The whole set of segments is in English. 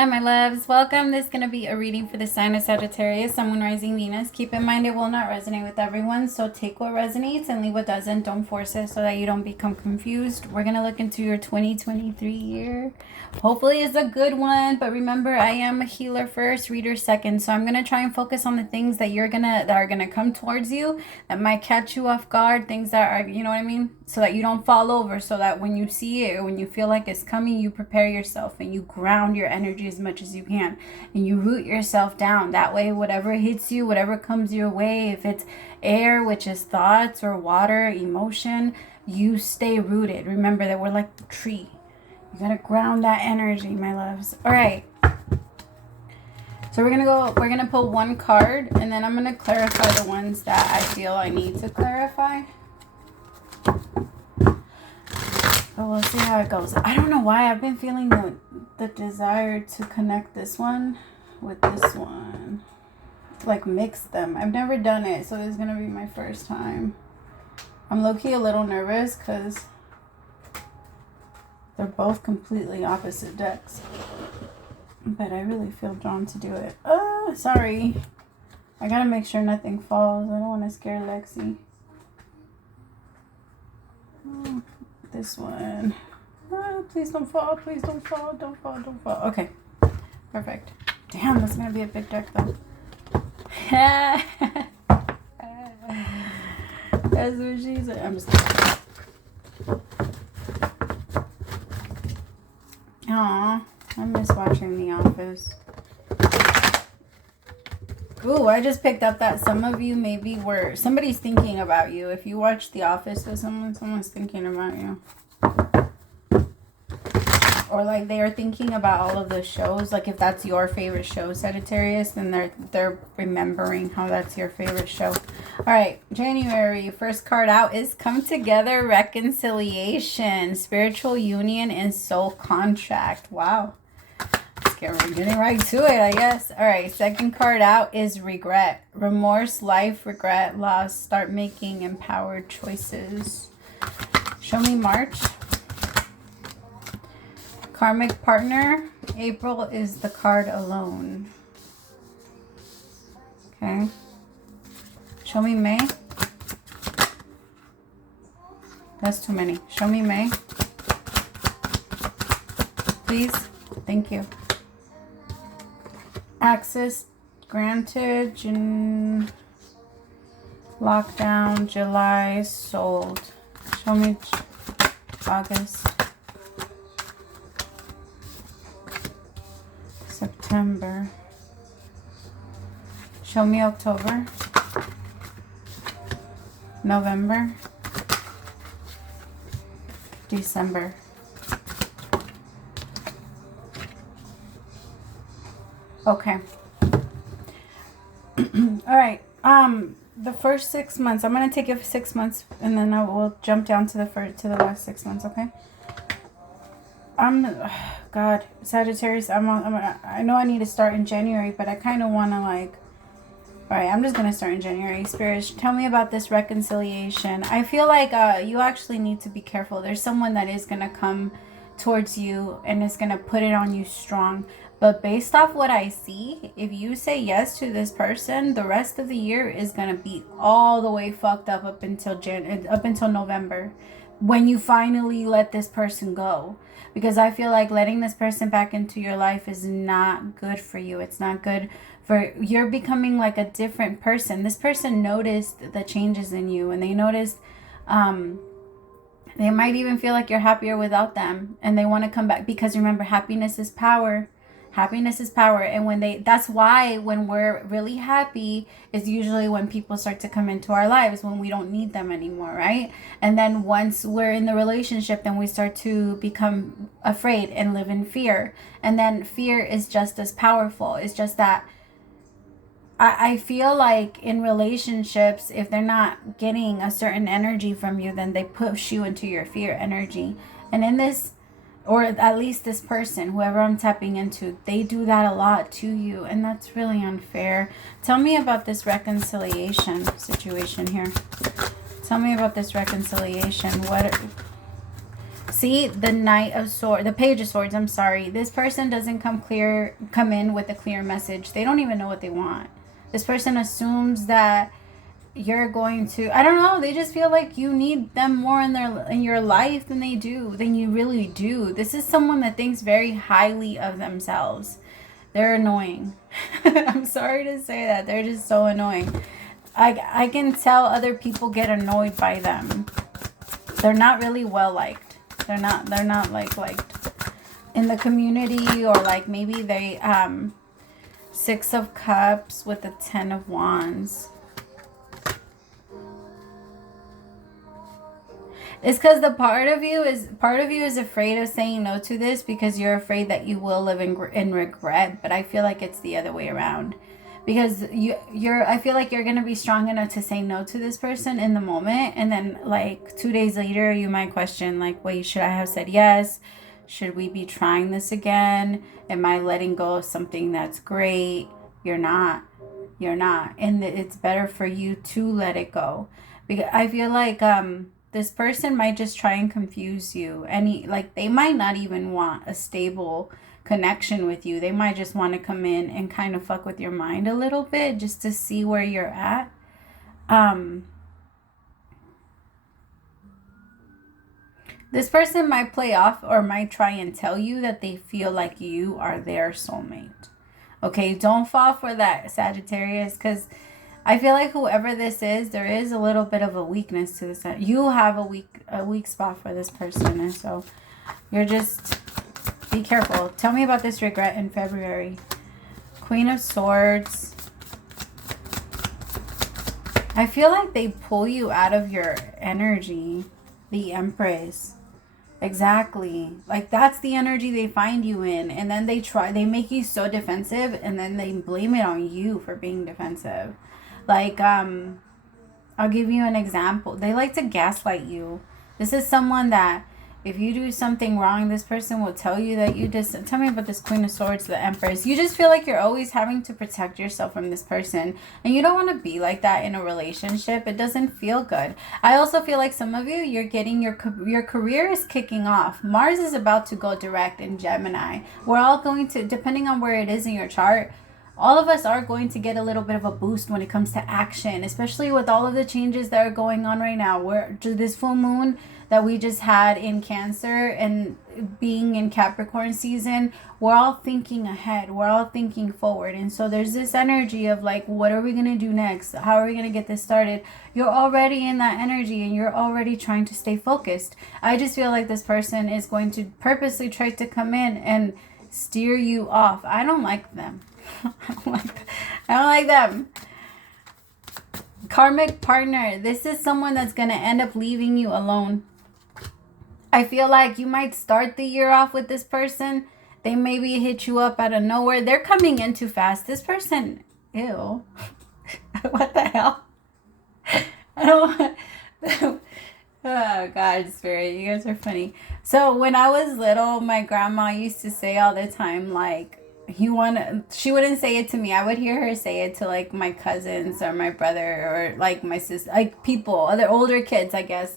Hi, my loves. Welcome. This is going to be a reading for the sign of Sagittarius, Sun, Moon, Rising, Venus. Keep in mind it will not resonate with everyone, so take what resonates and leave what doesn't. Don't force it so that you don't become confused. We're going to look into your 2023 year. Hopefully it's a good one, but remember, I am a healer first, reader second, so I'm going to try and focus on the things that are going to come towards you, that might catch you off guard, things that are, you know what I mean? So that you don't fall over, so that when you see it or when you feel like it's coming, you prepare yourself and you ground your energy as much as you can and you root yourself down. That way, whatever hits you, whatever comes your way, if it's air, which is thoughts, or water, emotion, you stay rooted. Remember that we're like the tree. You gotta ground that energy, my loves. All right, so we're gonna pull one card and then I'm gonna clarify the ones that I feel I need to clarify. But we'll see how it goes. I don't know why I've been feeling the desire to connect this one with this one. Like mix them. I've never done it, so this is going to be my first time. I'm low-key a little nervous because they're both completely opposite decks. But I really feel drawn to do it. Oh, sorry. I got to make sure nothing falls. I don't want to scare Lexi. Oh. This one. Oh, please don't fall. Please don't fall. Don't fall. Don't fall. Okay. Perfect. Damn, that's going to be a big deck, though. That's what she said. I'm just kidding. Aw, I miss watching The Office. Ooh, I just picked up that some of you maybe somebody's thinking about you. If you watch The Office with someone's thinking about you. Or like they are thinking about all of the shows. Like if that's your favorite show, Sagittarius, then they're remembering how that's your favorite show. All right, January, first card out is Come Together, Reconciliation, Spiritual Union, and Soul Contract. Wow. We're getting right to it, I guess. All right, second card out is Regret. Remorse, life, regret, loss. Start making empowered choices. Show me March. Karmic Partner. April is the card Alone. Okay. Show me May. That's too many. Show me May. Please. Thank you. Access granted, June, lockdown, July, sold. Show me August, September. Show me October, November, December. Okay. All right. The first 6 months, I'm gonna take it for 6 months, and then I will jump down to the last 6 months. Okay. God, Sagittarius. I know I need to start in January, but I kind of want to like. All right, I'm just gonna start in January. Spirit, tell me about this reconciliation. I feel like you actually need to be careful. There's someone that is gonna come towards you and is gonna put it on you strong. But based off what I see, if you say yes to this person, the rest of the year is going to be all the way fucked up until November, when you finally let this person go. Because I feel like letting this person back into your life is not good for you. It's not good for you're becoming like a different person. This person noticed the changes in you, and they noticed they might even feel like you're happier without them, and they want to come back, because remember, happiness is power. Happiness is power. And that's why when we're really happy is usually when people start to come into our lives, when we don't need them anymore, right? And then once we're in the relationship, then we start to become afraid and live in fear. And then fear is just as powerful. It's just that I feel like in relationships, if they're not getting a certain energy from you, then they push you into your fear energy. And in this, or at least this person, whoever I'm tapping into, they do that a lot to you, and that's really unfair. Tell me about this reconciliation situation here. Tell me about this reconciliation. See, the Knight of Swords, the Page of Swords, I'm sorry. This person doesn't come in with a clear message. They don't even know what they want. This person assumes that you're going to, I don't know, they just feel like you need them more in your life than you really do. This is someone that thinks very highly of themselves. They're annoying. I'm sorry to say that. They're just so annoying. I can tell other people get annoyed by them. They're not really well liked. They're not like liked in the community, or like maybe they Six of Cups with the Ten of Wands. It's because the part of you is afraid of saying no to this, because you're afraid that you will live in regret. But I feel like it's the other way around, because I feel like you're gonna be strong enough to say no to this person in the moment, and then like 2 days later you might question, like, wait, should I have said yes? Should we be trying this again? Am I letting go of something that's great? You're not, and it's better for you to let it go, because I feel like this person might just try and confuse you. They might not even want a stable connection with you. They might just want to come in and kind of fuck with your mind a little bit, just to see where you're at. This person might play off, or might try and tell you that they feel like you are their soulmate. Okay, don't fall for that, Sagittarius, because I feel like whoever this is, there is a little bit of a weakness to this. You have a weak spot for this person, and so you're just, be careful. Tell me about this regret in February. Queen of Swords. I feel like they pull you out of your energy. The Empress. Exactly. Like, that's the energy they find you in, and then they make you so defensive, and then they blame it on you for being defensive. Like, I'll give you an example. They like to gaslight you. This is someone that if you do something wrong, this person will tell you that you just... Tell me about this Queen of Swords, the Empress. You just feel like you're always having to protect yourself from this person. And you don't want to be like that in a relationship. It doesn't feel good. I also feel like some of you, you're getting your career is kicking off. Mars is about to go direct in Gemini. We're all going to, depending on where it is in your chart, all of us are going to get a little bit of a boost when it comes to action, especially with all of the changes that are going on right now. We're this full moon that we just had in Cancer, and being in Capricorn season, we're all thinking ahead. We're all thinking forward. And so there's this energy of like, what are we going to do next? How are we going to get this started? You're already in that energy, and you're already trying to stay focused. I just feel like this person is going to purposely try to come in and steer you off. I don't like them. I don't like them. Karmic partner. This is someone that's going to end up leaving you alone. I feel like you might start the year off with this person. They maybe hit you up out of nowhere. They're coming in too fast. This person, ew. What the hell? I don't oh, God, Spirit. You guys are funny. So when I was little, my grandma used to say all the time, like, she wouldn't say it to me. I would hear her say it to like my cousins or my brother, or like my sister, like people, other older kids, I guess.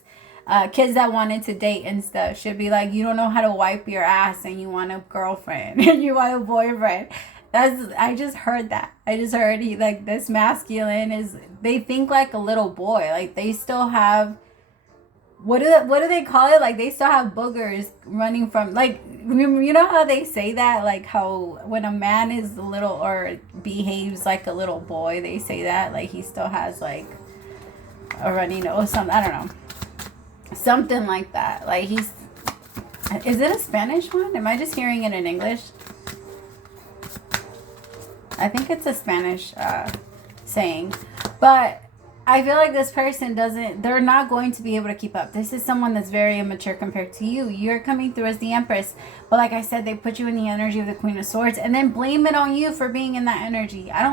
Kids that wanted to date and stuff. She'd be like, you don't know how to wipe your ass, and you want a girlfriend and you want a boyfriend. I just heard that. I just heard like this masculine is, they think like a little boy. Like they still have, what do they call it? Like they still have boogers running from, like, you know how they say that, like how when a man is little or behaves like a little boy, they say that, like he still has like a runny nose, something, I don't know, something like that. Like is it a Spanish one? Am I just hearing it in English? I think it's a Spanish saying, but I feel like this person they're not going to be able to keep up. This is someone that's very immature compared to you. You're coming through as the Empress. But like I said, they put you in the energy of the Queen of Swords and then blame it on you for being in that energy. I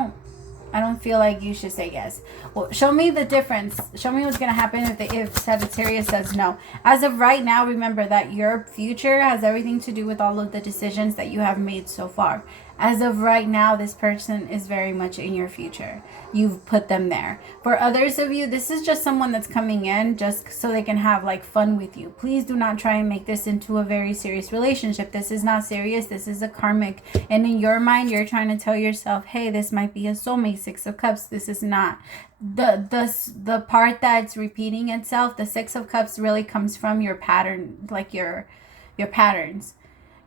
I don't feel like you should say yes. Well, show me the difference. Show me what's going to happen if Sagittarius says no. As of right now, remember that your future has everything to do with all of the decisions that you have made so far. As of right now, this person is very much in your future. You've put them there. For others of you, this is just someone that's coming in just so they can have like fun with you. Please do not try and make this into a very serious relationship. This is not serious. This is a karmic. And in your mind, you're trying to tell yourself, hey, this might be a soulmate. Six of Cups. This is not. The part that's repeating itself, the Six of Cups really comes from your pattern, like your patterns.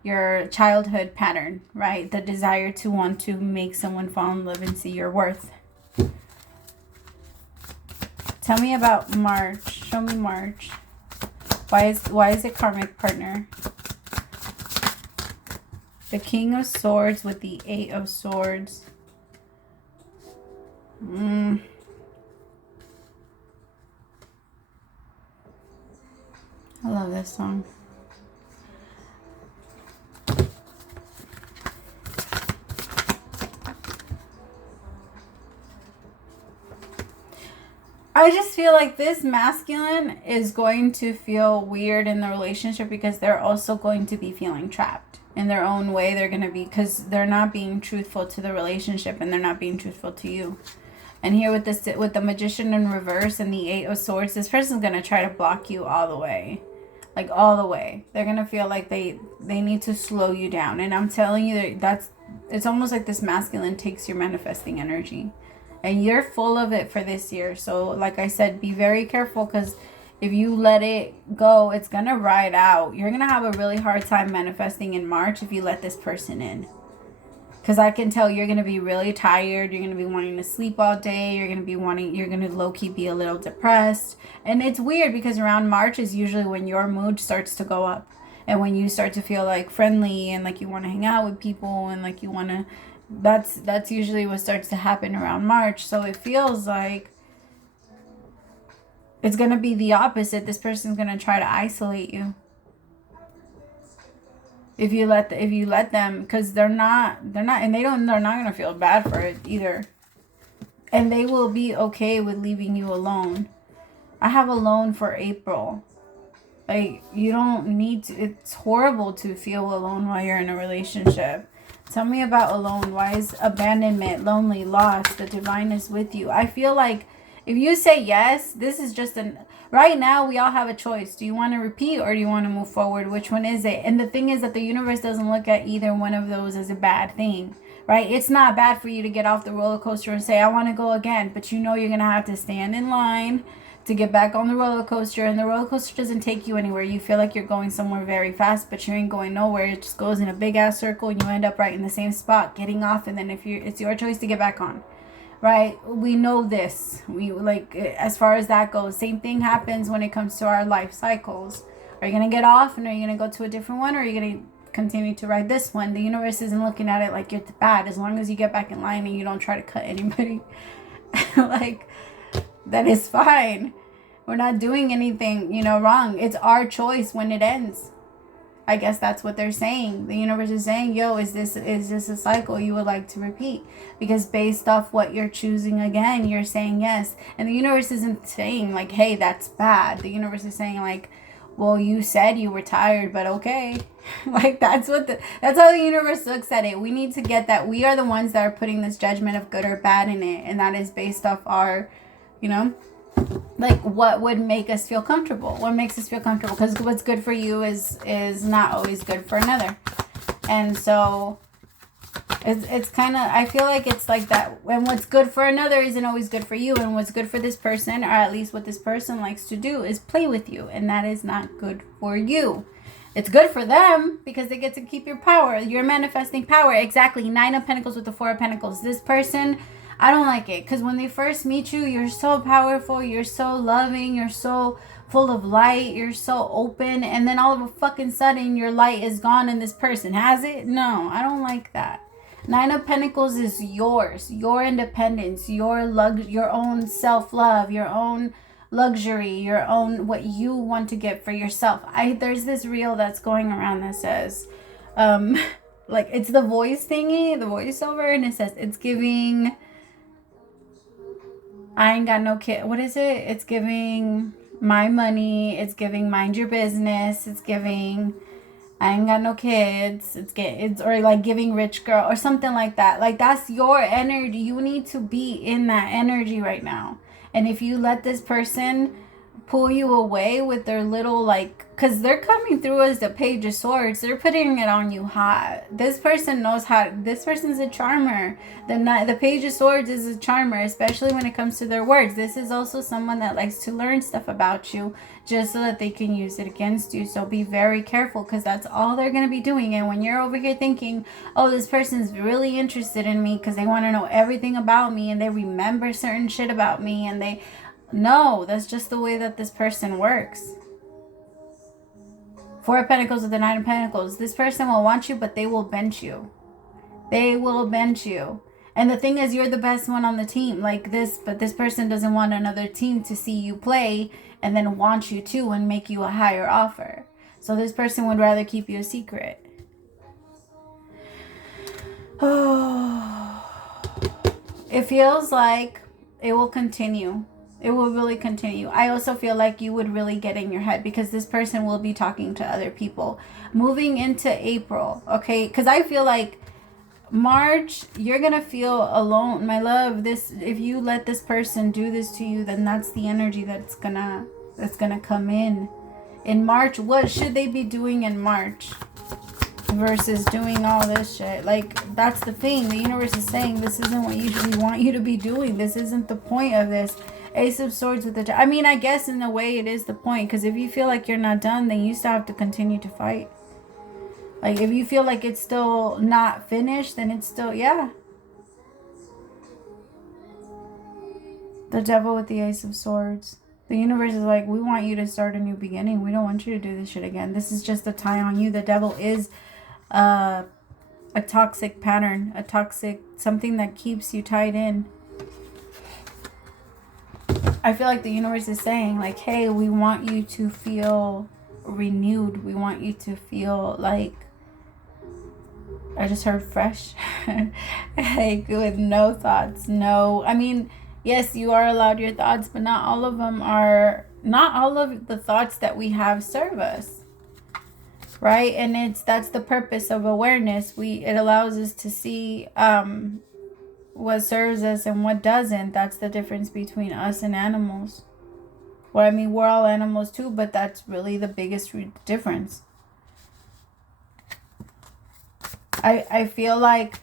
Your childhood pattern, right? The desire to want to make someone fall in love and see your worth. Tell me about March. Show me March. Why is it karmic partner? The King of Swords with the Eight of Swords. I love this song. I just feel like this masculine is going to feel weird in the relationship because they're also going to be feeling trapped in their own way. They're going to be, because they're not being truthful to the relationship and they're not being truthful to you. And here with this, with the Magician in reverse and the Eight of Swords, this person's going to try to block you all the way. Like all the way. They're going to feel like they need to slow you down. And I'm telling you, it's almost like this masculine takes your manifesting energy. And you're full of it for this year. So like I said, be very careful, because if you let it go, it's going to ride out. You're going to have a really hard time manifesting in March if you let this person in. Because I can tell you're going to be really tired. You're going to be wanting to sleep all day. You're going to low-key be a little depressed. And it's weird because around March is usually when your mood starts to go up. And when you start to feel like friendly and like you want to hang out with people and like you want to... That's usually what starts to happen around March. So it feels like it's going to be the opposite. This person's going to try to isolate you. If you let them, because they're not, and they're not going to feel bad for it either. And they will be okay with leaving you alone. I have alone for April. Like, you don't need to, it's horrible to feel alone while you're in a relationship. Tell me about alone. Why is abandonment, lonely, lost? The divine is with you. I feel like if you say yes, this is just right now we all have a choice. Do you want to repeat or do you want to move forward? Which one is it? And the thing is that the universe doesn't look at either one of those as a bad thing, right? It's not bad for you to get off the roller coaster and say, I want to go again. But you know you're going to have to stand in line to get back on the roller coaster, and the roller coaster doesn't take you anywhere. You feel like you're going somewhere very fast, but you ain't going nowhere. It just goes in a big ass circle and you end up right in the same spot, getting off, and then it's your choice to get back on, right? We know this. We like, as far as that goes, same thing happens when it comes to our life cycles. Are you going to get off and are you going to go to a different one, or are you going to continue to ride this one? The universe isn't looking at it like it's bad as long as you get back in line and you don't try to cut anybody. Like, that is fine. We're not doing anything, wrong. It's our choice when it ends. I guess that's what they're saying. The universe is saying, yo, is this a cycle you would like to repeat? Because based off what you're choosing again, you're saying yes. And the universe isn't saying like, hey, that's bad. The universe is saying like, well, you said you were tired, but okay. Like that's how the universe looks at it. We need to get that we are the ones that are putting this judgment of good or bad in it. And that is based off our, like what would make us feel comfortable. What makes us feel comfortable? Because what's good for you is not always good for another. And so it's kind of, I feel like it's like that. And what's good for another isn't always good for you. And what's good for this person, or at least what this person likes to do, is play with you. And that is not good for you. It's good for them because they get to keep your power. You're manifesting power. Exactly. 9 of Pentacles with the 4 of Pentacles. This person, I don't like it, because when they first meet you, you're so powerful, you're so loving, you're so full of light, you're so open, and then all of a fucking sudden your light is gone and this person has it. No, I don't like that. 9 of Pentacles is yours, your independence, your own self-love, your own luxury, your own what you want to get for yourself. There's this reel that's going around that says, like, it's the voice thingy, the voiceover, and it says it's giving I ain't got no kid. What is it? It's giving my money. It's giving mind your business. It's giving I ain't got no kids. It's or like giving rich girl or something like that. Like that's your energy. You need to be in that energy right now. And if you let this person pull you away with their little like, because they're coming through as the Page of Swords, they're putting it on you hot. This person knows how. This person's a charmer. The Page of Swords is a charmer, especially when it comes to their words. This is also someone that likes to learn stuff about you just so that they can use it against you. So be very careful, because that's all they're going to be doing. And when you're over here thinking, oh, this person's really interested in me because they want to know everything about me and they remember certain shit about me, and they no, that's just the way that this person works. Four of Pentacles with the Nine of Pentacles. This person will want you, but they will bench you. They will bench you. And the thing is, you're the best one on the team. Like this, but this person doesn't want another team to see you play and then want you to and make you a higher offer. So this person would rather keep you a secret. Oh, it feels like it will continue. It will really continue. I also feel like you would really get in your head, because this person will be talking to other people. Moving into April, okay? Because I feel like March, you're going to feel alone. My love, if you let this person do this to you, then that's the energy that's gonna come in. In March, what should they be doing in March versus doing all this shit? Like, that's the thing. The universe is saying this isn't what we want you to be doing. This isn't the point of this. Ace of Swords with the... I mean, I guess in a way it is the point. Because if you feel like you're not done, then you still have to continue to fight. Like, if you feel like it's still not finished, then it's still... Yeah. The Devil with the Ace of Swords. The universe is like, we want you to start a new beginning. We don't want you to do this shit again. This is just a tie on you. The Devil is a toxic pattern. A toxic... something that keeps you tied in. I feel like the universe is saying, like, hey, we want you to feel renewed. We want you to feel like, I just heard fresh. Like, with no thoughts. No, I mean, yes, you are allowed your thoughts, but not all of them are, not all of the thoughts that we have serve us. Right? And that's the purpose of awareness. It allows us to see, what serves us and what doesn't. That's the difference between us and animals. Well, I mean, we're all animals too, but that's really the biggest difference. I feel like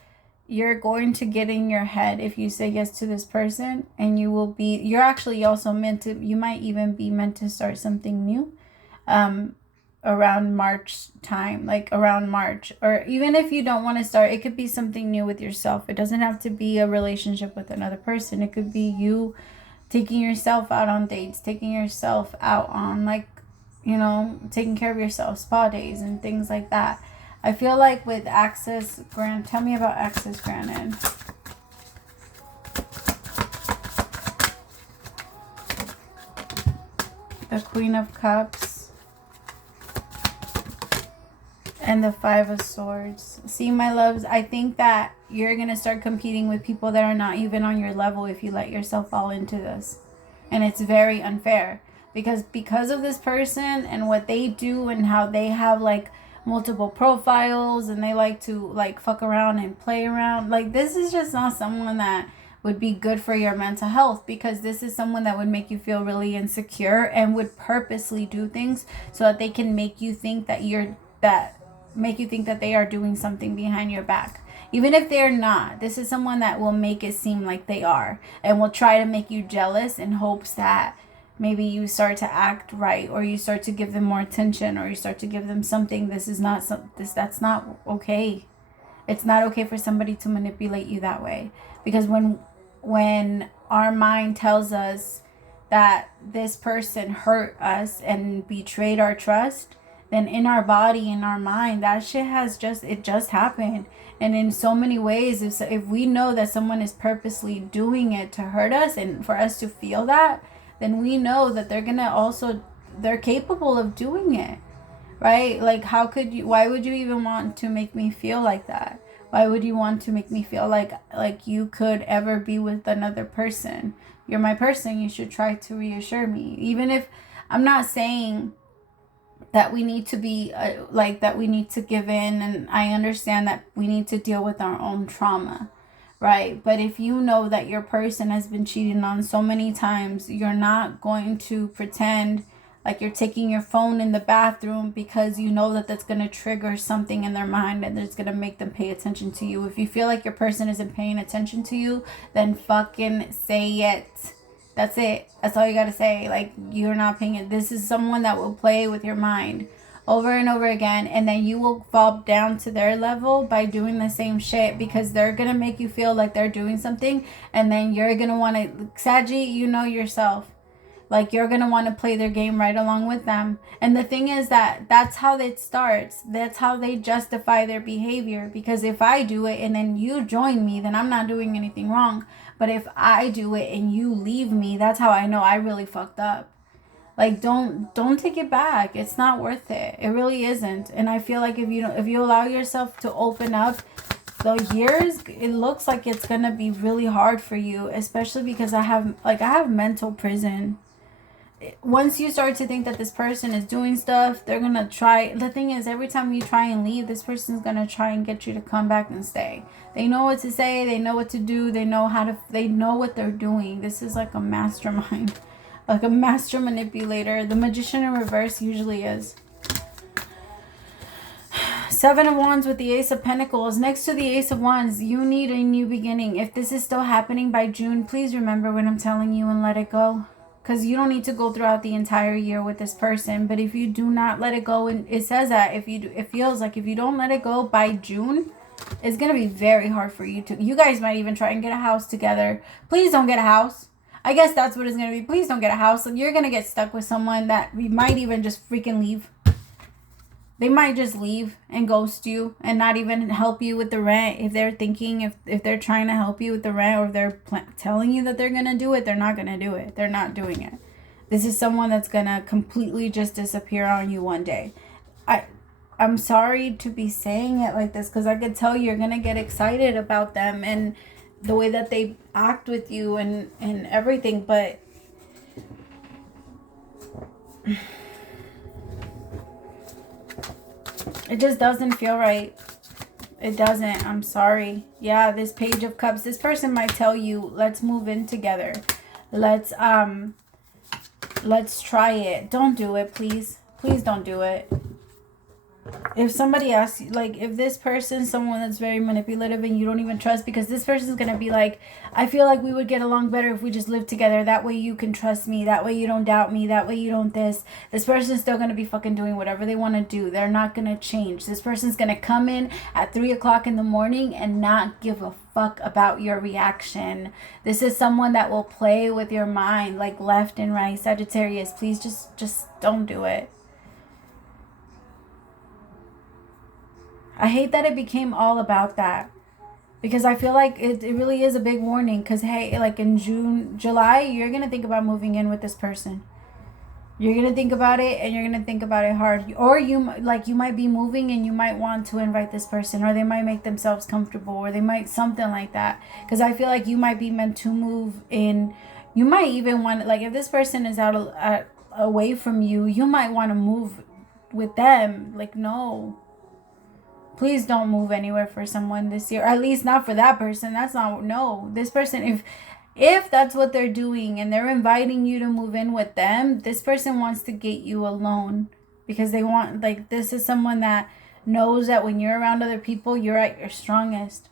you're going to get in your head if you say yes to this person, and you're actually also you might even be meant to start something new around March time, like around March. Or even if you don't want to start, it could be something new with yourself. It doesn't have to be a relationship with another person. It could be you taking yourself out on dates, taking yourself out on, like, you know, taking care of yourself, spa days and things like that. I feel like with access grant, tell me about access granted. The Queen of Cups. And the Five of Swords. See, my loves, I think that you're going to start competing with people that are not even on your level if you let yourself fall into this. And it's very unfair. Because of this person and what they do and how they have, like, multiple profiles and they like to, like, fuck around and play around. Like, this is just not someone that would be good for your mental health, because this is someone that would make you feel really insecure and would purposely do things so that they can make you think that they are doing something behind your back. Even if they're not, this is someone that will make it seem like they are and will try to make you jealous in hopes that maybe you start to act right, or you start to give them more attention, or you start to give them something. That's not okay. It's not okay for somebody to manipulate you that way. Because when our mind tells us that this person hurt us and betrayed our trust, then in our body, in our mind, that shit just happened. And in so many ways, if we know that someone is purposely doing it to hurt us and for us to feel that, then we know that they're capable of doing it, right? Like, why would you even want to make me feel like that? Why would you want to make me feel like you could ever be with another person? You're my person. You should try to reassure me. Even if I'm not saying that we need to be that we need to give in, and I understand that we need to deal with our own trauma, right? But if you know that your person has been cheated on so many times, you're not going to pretend like you're taking your phone in the bathroom because you know that that's going to trigger something in their mind and it's going to make them pay attention to you. If you feel like your person isn't paying attention to you, then fucking say it. That's it. That's all you got to say. Like, you're not paying it. This is someone that will play with your mind over and over again, and then you will fall down to their level by doing the same shit, because they're going to make you feel like they're doing something, and then you're going to want to, Saggy, you know yourself. Like, you're going to want to play their game right along with them. And the thing is that that's how it starts. That's how they justify their behavior. Because if I do it and then you join me, then I'm not doing anything wrong. But if I do it and you leave me, that's how I know I really fucked up. Like, don't take it back. It's not worth it. It really isn't. And I feel like if you allow yourself to open up, the years, it looks like it's going to be really hard for you, especially because I have mental prison. Once you start to think that this person is doing stuff, they're going to try. The thing is, every time you try and leave, this person's going to try and get you to come back and stay. They know what to say. They know what to do. They know what they're doing. This is like a mastermind, like a master manipulator. The Magician in reverse usually is. Seven of Wands with the Ace of Pentacles. Next to the Ace of Wands, you need a new beginning. If this is still happening by June, please remember what I'm telling you and let it go. Because you don't need to go throughout the entire year with this person. But if you do not let it go, and it says that it feels like if you don't let it go by June, it's going to be very hard for you to. You guys might even try and get a house together. Please don't get a house. I guess that's what it's going to be. Please don't get a house. You're going to get stuck with someone that might even just freaking leave. They might just leave and ghost you and not even help you with the rent. If they're thinking, if they're trying to help you with the rent, or if they're telling you that they're going to do it, they're not going to do it. They're not doing it. This is someone that's going to completely just disappear on you one day. I'm sorry to be saying it like this, because I could tell you're going to get excited about them and the way that they act with you and everything, but it just doesn't feel right. It doesn't. I'm sorry. Yeah, this Page of Cups. This person might tell you, let's move in together. Let's try it. Don't do it, please. Please don't do it. If somebody asks you, like, if this person, someone that's very manipulative and you don't even trust, because this person's going to be like, I feel like we would get along better if we just lived together. That way you can trust me. That way you don't doubt me. That way you don't this. This person's still going to be fucking doing whatever they want to do. They're not going to change. This person's going to come in at 3 o'clock in the morning and not give a fuck about your reaction. This is someone that will play with your mind, like left and right. Sagittarius, please just don't do it. I hate that it became all about that, because I feel like it really is a big warning. Because, hey, like in July, you're going to think about moving in with this person. You're going to think about it, and you're going to think about it hard. Or you might be moving and you might want to invite this person, or they might make themselves comfortable, or they might something like that. Because I feel like you might be meant to move in. You might even want, like, if this person is away from you, you might want to move with them. Like, no. Please don't move anywhere for someone this year. Or at least not for that person. That's not, no. This person, if that's what they're doing and they're inviting you to move in with them, this person wants to get you alone. Because they want, like, this is someone that knows that when you're around other people, you're at your strongest.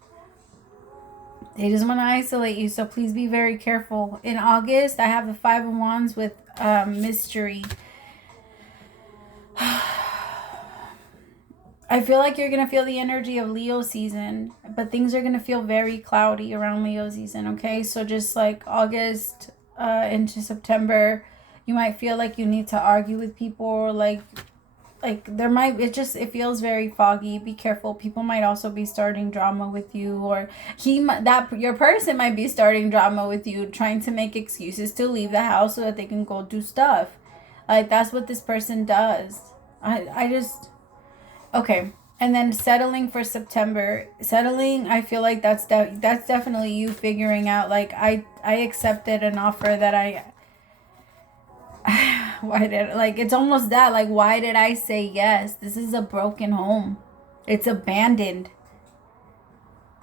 They just want to isolate you. So please be very careful. In August, I have the 5 of Wands with mystery. I feel like you're going to feel the energy of Leo season, but things are going to feel very cloudy around Leo season, okay? So just like August into September, you might feel like you need to argue with people, or like there might, it feels very foggy. Be careful. People might also be starting drama with you, or your person might be starting drama with you, trying to make excuses to leave the house so that they can go do stuff. Like, that's what this person does. Okay, And then settling for September. Settling, I feel like that's definitely you figuring out, like, I accepted an offer that why did, like, it's almost that, like, why did I say yes? This is a broken home. It's abandoned.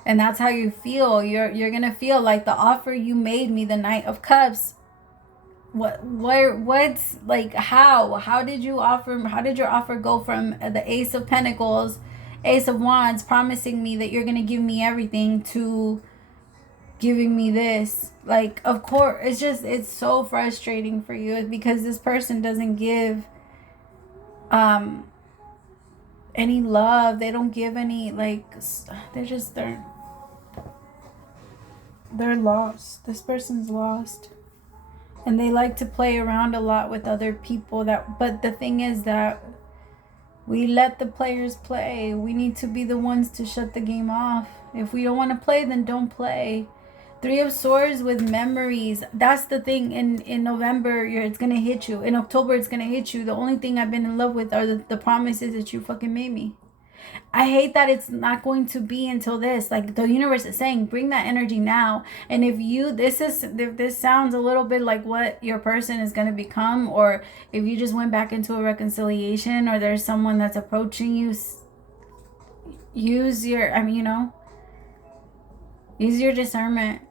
And that's how you feel. You're gonna feel like the offer you made me, the Knight of Cups. What's like, how did your offer go from the Ace of Pentacles, Ace of Wands, promising me that you're gonna give me everything, to giving me this? Like, of course, it's so frustrating for you, because this person doesn't give any love. They don't give any, like, they're lost. This person's lost. And they like to play around a lot with other people. But the thing is that we let the players play. We need to be the ones to shut the game off. If we don't want to play, then don't play. Three of Swords with memories. That's the thing. In November, it's going to hit you. In October, it's going to hit you. The only thing I've been in love with are the promises that you fucking made me. I hate that it's not going to be until this. Like, the universe is saying, bring that energy now. And if this sounds a little bit like what your person is going to become, or if you just went back into a reconciliation, or there's someone that's approaching you, use your, use your discernment.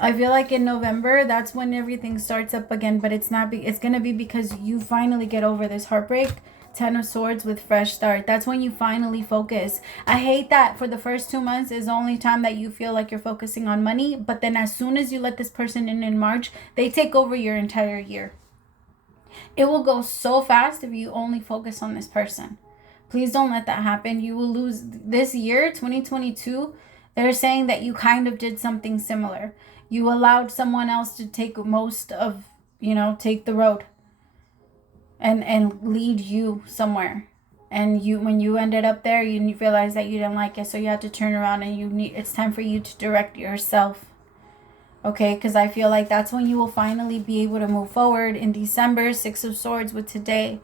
I feel like in November, that's when everything starts up again, but it's going to be because you finally get over this heartbreak. Ten of Swords with fresh start. That's when you finally focus. I hate that for the first 2 months is the only time that you feel like you're focusing on money. But then as soon as you let this person in March, they take over your entire year. It will go so fast if you only focus on this person. Please don't let that happen. You will lose this year, 2022. They're saying that you kind of did something similar. You allowed someone else to take most of, take the road. And lead you somewhere, and when you ended up there, you realized that you didn't like it, so you had to turn around, and it's time for you to direct yourself. Okay, because I feel like that's when you will finally be able to move forward in December. Six of Swords with today.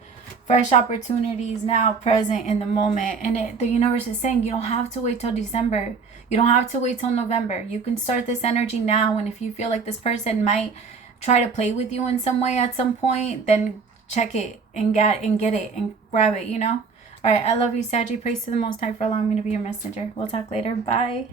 Fresh opportunities now, present in the moment. And the universe is saying you don't have to wait till December. You don't have to wait till November. You can start this energy now. And if you feel like this person might try to play with you in some way at some point, then check it and get it and grab it, All right, I love you, Saggy. Praise to the Most High for allowing me to be your messenger. We'll talk later. Bye.